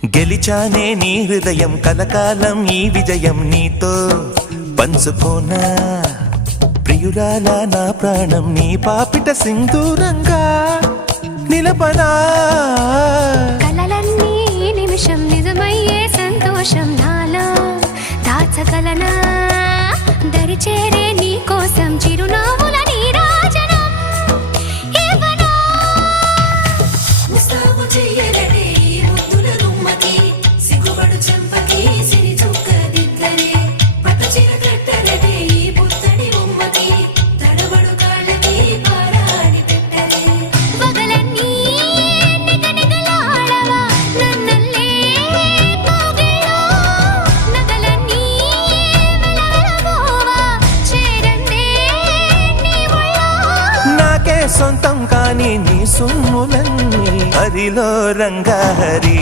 గెలిచానే నీ హృదయం కలకాలం ఈ విజయం నీతో పంచుకోనా ప్రియురాలా నా ప్రాణం నీ పాపిట సింధూరంగా నిలపనా కలలన్నీ నిమిషం నిజమయ్యే సంతోషం నాలో దాచగలనా దరిచేరే నీ కోసం చిరునవ్వుల నీరాజనం ఇవ్వనా ముస్తాబు చెయ్యలనే ఈ ముద్దుల గుమ్మకి సిగ్గుపడు చెంపకి సిరి చుక్క దిద్దరే పచ్చచిన కట్టలనే ఈ పుత్తడి బొమ్మకి తడబడు కాళ్ళకి పారాడి పెట్టరే పగలన్నీ నిగనిగలాడవా నన్నల్లే కోగిలో నగలన్నీ వెలవెలబోవా చేరందే నీ ఒళ్ళో నాకే సొంతం కాని నీ సొమ్ములన్నీ హరిలో రంగా హరి